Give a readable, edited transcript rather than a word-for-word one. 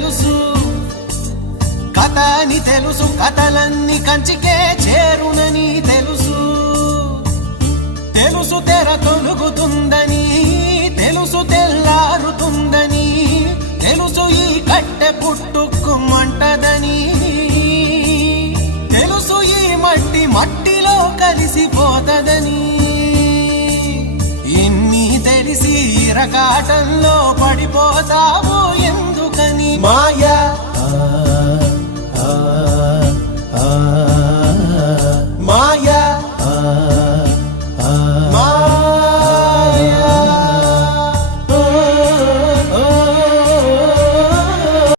తెలుసు, కథ అని తెలుసు, కథలన్నీ కంచికే చేరునని తెలుసు. తెలుసు తెర తొలుగుతుందని, తెలుసు తెల్లారుతుందని, తెలుసు ఈ కట్టె పుట్టుకుమంటదని, తెలుసు ఈ మట్టి మట్టిలో కలిసిపోతదని. ఇన్ని తెలిసి ఇరకాటంలో పడిపోతావు ఎందుకని? మాయ